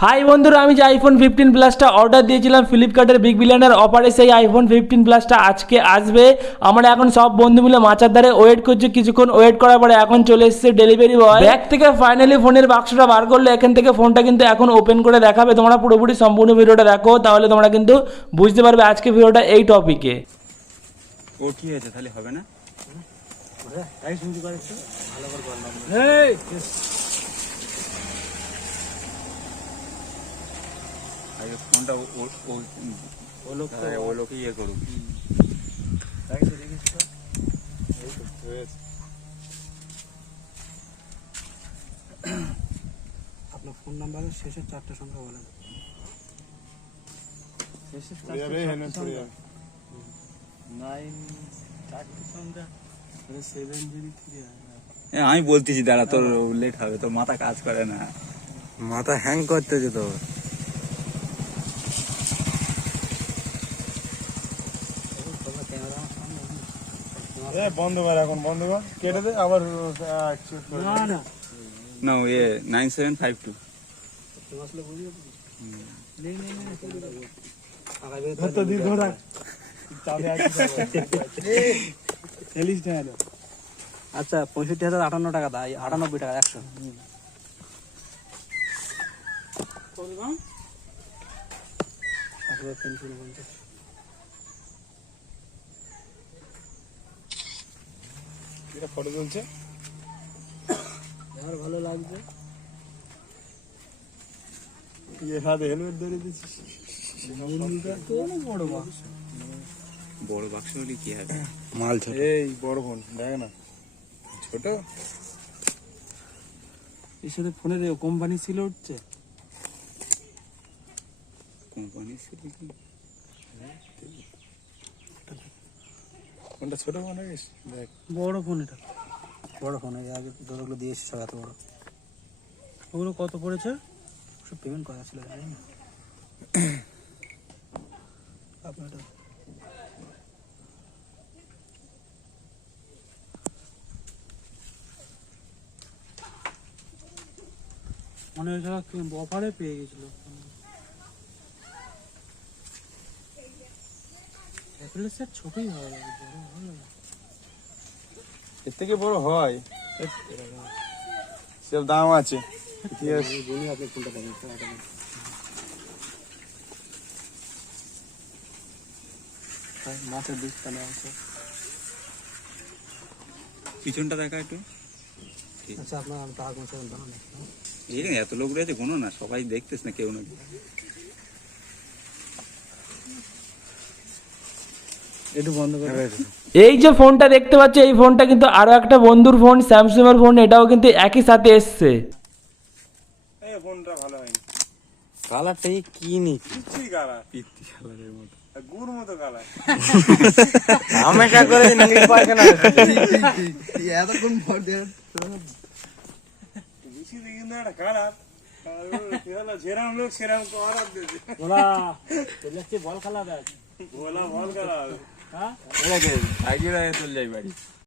High বন্ধুরা আমি যে আইফোন ফিফটিন প্লাসটা অর্ডার দিয়েছিলাম ফ্লিপকার্টের বিগ বিলিয়নের অফারে সেই আইফোন ফিফটিন প্লাসটা আজকে আসবে। আমরা এখন সব বন্ধু মিলে মাচার ধারে ওয়েট করছি কিছুক্ষণ ওয়েট করার পরে এখন চলে এসেছে ডেলিভারি বয় ব্যাগ থেকে ফাইনালি ফোনের বাক্সটা বার করলে এখান থেকে ফোনটা কিন্তু এখন ওপেন করে দেখাবে। তোমরা পুরোপুরি সম্পূর্ণ ভিডিওটা দেখো তাহলে তোমরা কিন্তু বুঝতে পারবে আজকে ভিডিওটা এই টপিকে ও কি হয়েছে তাহলে হবে না? ফোনটা ও- ও- ও- আগে ও লোকে ইয়ে করুক। আপনার ফোন নাম্বারের শেষের চারটে সংখ্যা বলেন এ, আমি বলতেছি দাঁড়া তোর লেট হবে তোর মাথা কাজ করে না। মাথা হ্যাং করতেছে তো বন্ধ কর এখন বন্ধ কর। কেটে দে আবার দে। না না। না A nine seven five two দি। আচ্ছা পঁয়ষট্টি হাজার আটান্ন টাকা দায় আটানব্বই টাকা একশো। আঠারো এটা ফটো তুলছে। আমার ভালো লাগছে। ইয়ে হাতে হেলমেট ধরে দিচ্ছিস। বড় বাক্স। বড় বাক্স হলে কি হবে? মাল ছোট। এই বড় ফোন দেখ না। ছোট? এর সাথে ফোনের কোম্পানি ছিল উঠছে কোম্পানি সেটা কি? ফোনটা ছোট ফোন হয়ে গেছে দেখ। বড় ফোন এটা। বড় ফোন এই আগে ধরগুলো দিয়েছে সব এত বড়। ওগুলো কত পড়েছে? সব পেমেন্ট করা ছিল জানি না? আপনার মনে হয় যারা অফারে পেয়ে গেছিল। অ্যাপেলের ছোটই বড় এর থেকে বড় হয়? সব দাম আছে। আছে। আপনি কোনটা পাবেন মাছের দিকটা নেওয়া আছে। পিছনটা দেখা একটু। আচ্ছা আপনার টাকা এত লোক রয়েছে কোনো না সবাই দেখতেছ না কেউ না একটু বন্ধ করে এই যে ফোনটা দেখতে পাচ্ছ এই ফোনটা কিন্তু আরও একটা বন্ধুর ফোন স্যামসুং এর ফোন এটাও কিন্তু একই সাথে এসছে। এই ফোনটা ভালো হয়নি। কালারটাই কি নি? কিছুই কালার। পিত্তি কালারের মতো। গুড় মতো কালার। হামেশা করে নাকি পায়খানা এতক্ষণ ভর দেওয়ার বেশি দেখি একটা কালার। যেরাম লোক সেরাম কালার দিয়েছে বলা বল খেলা দেখ বলা বল কালার। আগে চলে যাই বাড়ি